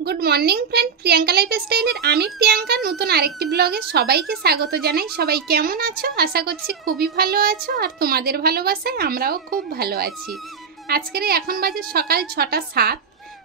Good morning friend Priyanka life style आमी प्रियंका नतून आरेकटी ब्लगे सबाइके स्वागत जानाई। सबाई केमन आछो? आशा करछि खूबই ভালো আছো আর তোমাদের ভালোবাসায় আমরাও খুব ভালো আছি। আজকের এখন বাজে সকাল 6টা 7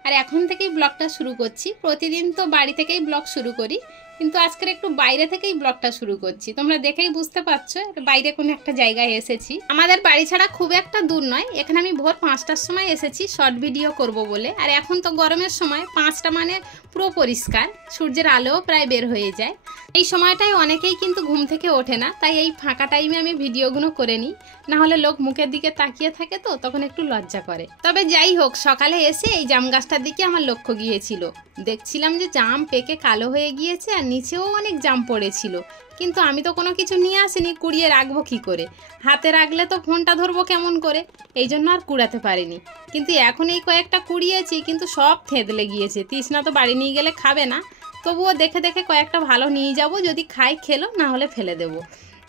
আর এখন থেকেই ব্লগটা শুরু করছি। প্রতিদিন তো বাড়ি থেকেই ব্লগ শুরু করি, কিন্তু আজকের একটু বাইরে থেকেই ব্লগটা শুরু করছি। তোমরা দেখেই বুঝতে পারছো বাইরে কোনো একটা জায়গায় এসেছি। আমাদের বাড়ি ছাড়া খুব একটা দূর নয়। এখানে আমি ভোর 5টার সময় এসেছি শর্ট ভিডিও করব বলে। আর এখন তো গরমের সময় 5টা মানে পুরো পরিষ্কার, সূর্যের আলোও প্রায় বের হয়ে যায়। এই সময়টায় অনেকেই কিন্তু ঘুম থেকে ওঠে না, তাই এই ফাঁকা টাইমে আমি ভিডিওগুলো করে নিই। না হলে লোক মুখের দিকে তাকিয়ে থাকে তো তখন একটু লজ্জা করে। তবে যাই হোক, সকালে এসে এই জাম গাছটার দিকে আমার লক্ষ্য গিয়েছিল। দেখছিলাম যে জাম পেকে কালো হয়ে গিয়েছে আর নিচেও অনেক জাম পড়েছিল, কিন্তু আমি তো কোনো কিছু নিয়ে আসিনি, কুড়িয়ে রাখবো কি করে? হাতে রাখলে তো ফোনটা ধরবো কেমন করে, এই জন্য আর কুড়াতে পারিনি। কিন্তু এখন এই কয়েকটা কুড়িয়েছি, কিন্তু সব থেঁতলে গিয়েছে। তৃষ্ণা তো বাড়ি নিয়ে গেলে খাবে না, তবুও দেখে দেখে কয়েকটা ভালো নিয়ে যাব, যদি খাই খেলো, না হলে ফেলে দেবো।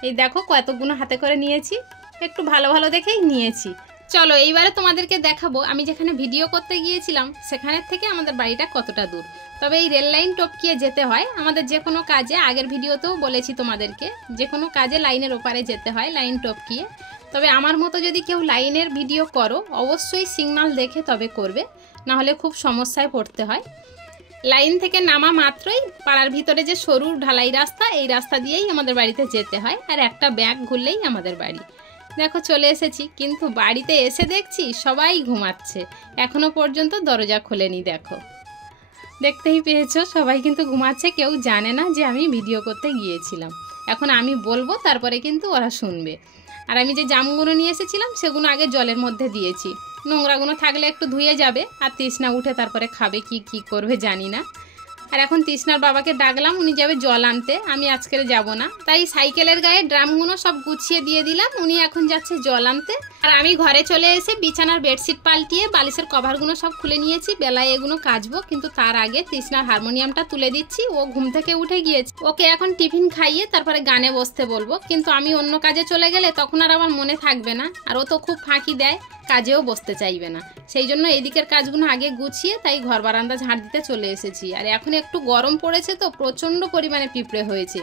এই দেখো কতগুলো হাতে করে নিয়েছি, একটু ভালো ভালো দেখেই নিয়েছি। চলো এইবারে তোমাদেরকে দেখাবো আমি যেখানে ভিডিও করতে গিয়েছিলাম সেখানের থেকে আমাদের বাড়িটা কতটা দূর। তবে এই রেল লাইন টপকিয়ে যেতে হয় আমাদের যে কোনো কাজে, আগের ভিডিওতেও বলেছি তোমাদেরকে, যে কোনো কাজে লাইনের ওপারে যেতে হয় লাইন টপকিয়ে। তবে আমার মতো যদি কেউ লাইনের ভিডিও করো অবশ্যই সিগন্যাল দেখে তবে করবে, না হলে খুব সমস্যায় পড়তে হয়। লাইন থেকে নামা মাত্রই পাড়ার ভিতরে যে সরু ঢালাই রাস্তা, এই রাস্তা দিয়েই আমাদের বাড়িতে যেতে হয়। আর একটা ব্যাগ ঘুরলেই আমাদের বাড়ি। দেখো চলে এসেছি, কিন্তু বাড়িতে এসে দেখছি সবাই ঘুমাচ্ছে, এখনো পর্যন্ত দরজা খোলেনি। দেখো দেখতেই পেয়েছো সবাই কিন্তু ঘুমাচ্ছে, কেউ জানে না যে আমি ভিডিও করতে গিয়েছিলাম। এখন আমি বলবো, তারপরে কিন্তু ওরা শুনবে। আর আমি যে জামগুলো নিয়ে এসেছিলাম সেগুলো আগে জলের মধ্যে দিয়েছি, নোংরাগুলো থাকলে একটু ধুয়ে যাবে। আর তৃষ্ণা উঠে তারপরে খাবে কি করবে জানি না। আর এখন তৃষ্ণার বাবাকে ডাকলাম, উনি যাবে জল আনতে, আমি আজকের যাব না। তাই সাইকেলের গায়ে ড্রামগুলো সব গুছিয়ে দিয়ে দিলাম, উনি এখন যাচ্ছে জল আনতে। আর আমি ঘরে চলে এসে বিছানার বেডশিট পাল্টিয়ে বালিশের কভারগুলো সব খুলে নিয়েছি, বেলায় এগুলো কাচবো। কিন্তু তার আগে তৃষ্ণার হারমোনিয়ামটা তুলে দিচ্ছি, ও ঘুম থেকে উঠে গিয়েছে। ওকে এখন টিফিন খাইয়ে তারপরে গানে বসতে বলবো। কিন্তু আমি অন্য কাজে চলে গেলে তখন আর আমার মনে থাকবে না, আর ও তো খুব ফাঁকি দেয়, কাজেও বসতে চাইবে না। সেই জন্য এদিকের কাজগুলো আগে গুছিয়ে তাই ঘর বারান্দা ঝাড় দিতে চলে এসেছি। আর এখন একটু গরম পড়েছে তো প্রচণ্ড পরিমাণে পিঁপড়ে হয়েছে।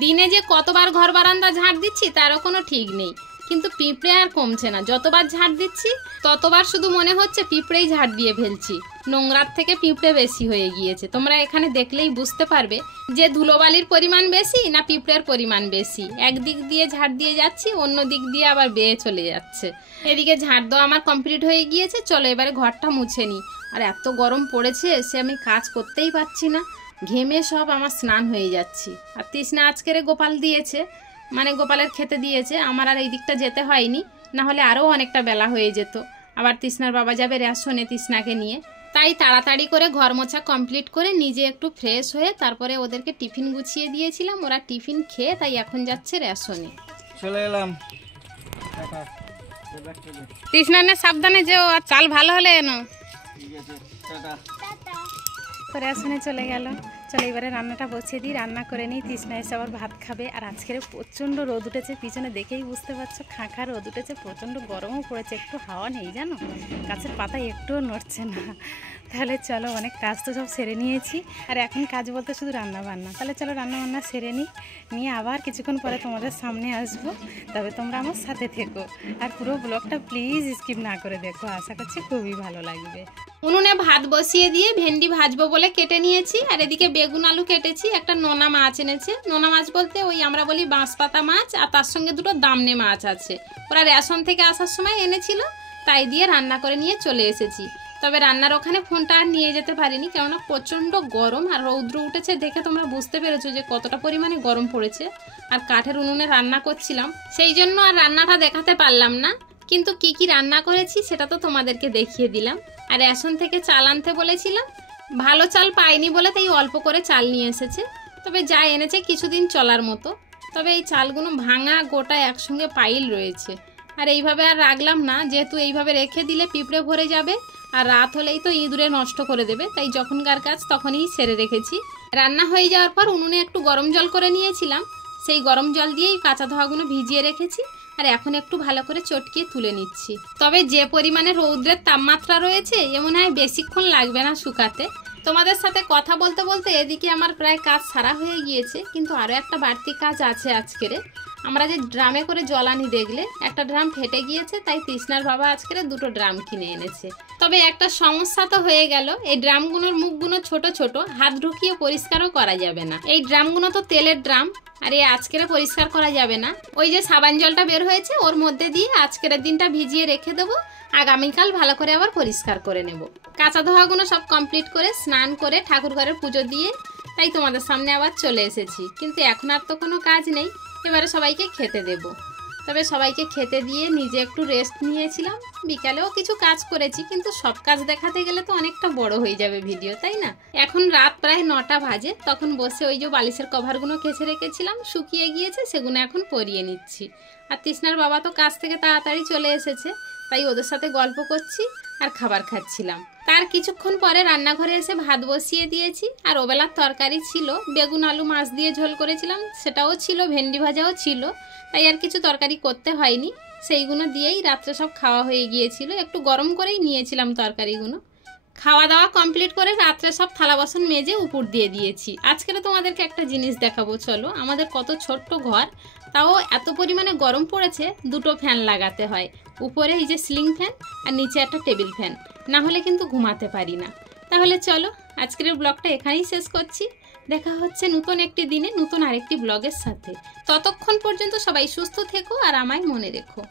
দিনে যে কতবার ঘর বারান্দা ঝাড় দিচ্ছি তারও কোনো ঠিক নেই, কিন্তু পিঁপড়ে আর কমছে না। যতবার ঝাড় দিচ্ছি ততবার শুধু মনে হচ্ছে পিঁপড়েই ঝাড় দিয়ে ফেলছি। নোংরার থেকে পিঁপড়ে বেশি হয়ে গিয়েছে। তোমরা এখানে দেখলেই বুঝতে পারবে যে ধুলোবালির পরিমাণ বেশি না পিঁপড়ের পরিমাণ বেশি। একদিক দিয়ে ঝাড় দিয়ে যাচ্ছি, অন্য দিক দিয়ে আবার বেয়ে চলে যাচ্ছে। এদিকে ঝাড় দেওয়া আমার কমপ্লিট হয়ে গিয়েছে। চলো এবারে ঘরটা মুছে নিই। আর এত গরম পড়েছে সে আমি কাজ করতেই পারছি না, ঘেমে সব আমার স্নান হয়ে যাচ্ছি। আর তৃষ্ণা আজকের গোপাল দিয়েছে, মানে গোপালের খেতে দিয়েছে, আমার আর এই দিকটা যেতে হয়নি, না হলে আরও অনেকটা বেলা হয়ে যেত। আবার তৃষ্ণার বাবা যাবে রেশনে তৃষ্ণাকে নিয়ে, তাই তাড়াতাড়ি করে ঘর মোছা কমপ্লিট করে নিজে একটু ফ্রেশ হয়ে তারপরে ওদেরকে টিফিন গুছিয়ে দিয়েছিলাম। ওরা টিফিন খেয়ে তাই এখন যাচ্ছে রেশনে। চলে এলাম। তৃষ্ণা নে সাবধানে যেও, আর চাল ভালো হলে এনো। রেশনে চলে গেল। চলো এবারে রান্নাটা বসিয়ে দিই, রান্না করে নিই। তৃষ্ণা এসে আবার ভাত খাবে। আর আজকের প্রচণ্ড রোদ উঠেছে, পিছনে দেখেই বুঝতে পারছো খাঁখা রোদ উঠেছে, প্রচণ্ড গরমও পড়েছে, একটু হাওয়া নেই জানো, গাছের পাতা একটুও নড়ছে না। তাহলে চলো, অনেক কাজ তো সব সেরে নিয়েছি, আর এখন কাজ বলতে শুধু রান্না বান্না। তাহলে চলো রান্না বান্না সেরে নিয়ে আবার কিছুক্ষণ পরে তোমাদের সামনে আসবো। তবে তোমরা আমার সাথে থেকো, আর পুরো ব্লগটা প্লিজ স্কিপ না করে দেখো, আশা করছি খুবই ভালো লাগবে। উনুনে ভাত বসিয়ে দিয়ে ভেন্ডি ভাজবো বলে কেটে নিয়েছি। আর এদিকে বেগুন আলু কেটেছি। একটা নোনা মাছ এনেছে, নোনা মাছ বলতে ওই আমরা বলি বাঁশপাতা মাছ, আর তার সঙ্গে দুটো দামনে মাছ আছে, ওরা রেশন থেকে আসার সময় এনেছিল, তাই দিয়ে রান্না করে নিয়ে চলে এসেছি। তবে রান্নার ওখানে ফোনটা আর নিয়ে যেতে পারিনি, কেননা প্রচণ্ড গরম আর রৌদ্র উঠেছে, দেখে তোমরা বুঝতে পেরেছো যে কতটা পরিমাণে গরম পড়েছে। আর কাঠের উনুনে রান্না করছিলাম, সেই জন্য আর রান্নাটা দেখাতে পারলাম না। কিন্তু কি কি রান্না করেছি সেটা তো তোমাদেরকে দেখিয়ে দিলাম। আর রেশন থেকে চাল আনতে বলেছিলাম, ভালো চাল পাইনি বলে তাই অল্প করে চাল নিয়ে এসেছে। তবে যা এনেছে কিছুদিন চলার মতো। তবে এই চালগুলো ভাঙা গোটা একসঙ্গে পাইল রয়েছে। আর এইভাবে আর রাখলাম না, যেহেতু এইভাবে রেখে দিলে পিঁপড়ে ভরে যাবে, আর রাত হলেই তো ইঁদুরে নষ্ট করে দেবে, তাই যখনকার কাজ তখনই সেরে রেখেছি। রান্না হয়ে যাওয়ার পর উনুনে একটু গরম জল করে নিয়েছিলাম, সেই গরম জল দিয়েই কাঁচা ধোয়াগুলো ভিজিয়ে রেখেছি। আর এখন একটু ভালো করে চটকিয়ে তুলে নিচ্ছি। তবে যে পরিমাণে রৌদ্রের তাপমাত্রা রয়েছে এ মনে হয় বেশিক্ষণ লাগবে না শুকাতে। তোমাদের সাথে কথা বলতে বলতে এদিকে আমার প্রায় কাজ সারা হয়ে গিয়েছে, কিন্তু আরও একটা বাড়তি কাজ আছে আজকের। আমরা যে ড্রামে করে জল আনি দেখলে, একটা ড্রাম ফেটে গিয়েছে, তাই তৃষ্ণার বাবা আজকের 2টো ড্রাম কিনে এনেছে। তবে একটা সমস্যা তো হয়ে গেল, এই ড্রামগুলোর মুখগুলো ছোট ছোট, হাত ঢুকিয়ে পরিষ্কারও করা যাবে না। এই ড্রামগুলো তো তেলের ড্রাম, আর এই আজকের পরিষ্কার করা যাবে না। ওই যে সাবান জলটা বের হয়েছে ওর মধ্যে দিয়ে আজকের দিনটা ভিজিয়ে রেখে দেবো, আগামীকাল ভালো করে আবার পরিষ্কার করে নেব। কাঁচা ধোয়াগুলো সব কমপ্লিট করে স্নান করে ঠাকুর ঘরের পুজো দিয়ে তাই তোমাদের সামনে আবার চলে এসেছি। কিন্তু এখন আর তো কোনো কাজ নেই, এবারে সবাইকে খেতে দেব। তবে সবাইকে খেতে দিয়ে নিজে একটু রেস্ট নিয়েছিলাম, বিকালেও কিছু কাজ করেছি, কিন্তু সব কাজ দেখাতে গেলে তো অনেকটা বড় হয়ে যাবে ভিডিও, তাই না? এখন রাত প্রায় 9টা বাজে, তখন বসে ওই যে বালিশের কভারগুলো কেচে রেখেছিলাম, শুকিয়ে গিয়েছে, সেগুলো এখন পরিয়ে নিচ্ছি। আর তৃষ্ণার বাবা তো কাজ থেকে তাড়াতাড়ি চলে এসেছে, তাই ওদের সাথে গল্প করছি আর খাবার খাচ্ছিলাম। তার কিছুক্ষণ পরে রান্নাঘরে এসে ভাত বসিয়ে দিয়েছি, আর ওবেলার তরকারি ছিল বেগুন আলু মাছ দিয়ে ঝোল করেছিলাম, সেটাও ছিল, ভেন্ডি ভাজাও ছিল, তাই আর কিছু তরকারি করতে হয়নি। সেইগুলো দিয়েই রাত্রে সব খাওয়া হয়ে গিয়েছিল, একটু গরম করেই নিয়েছিলাম তরকারিগুলো। খাওয়া দাওয়া কমপ্লিট করে রাত্রে সব থালা বাসন মেজে উপর দিয়ে দিয়েছি। আজকে তোমাদেরকে একটা জিনিস দেখাবো, চলো। আমাদের কত ছোট্ট ঘর, তাও এত পরিমাণে গরম পড়েছে, 2টো ফ্যান লাগাতে হয়। উপরে এই যে সিলিং ফ্যান আর নিচে একটা টেবিল ফ্যান, না হলে কিন্তু ঘুমাতে পারি না। তাহলে চলো আজকের ব্লগটা এখানেই শেষ করছি। দেখা হচ্ছে নতুন একটি দিনে নতুন আরেকটি ব্লগের সাথে। ততক্ষণ পর্যন্ত সবাই সুস্থ থেকো আর আমায় মনে রেখো।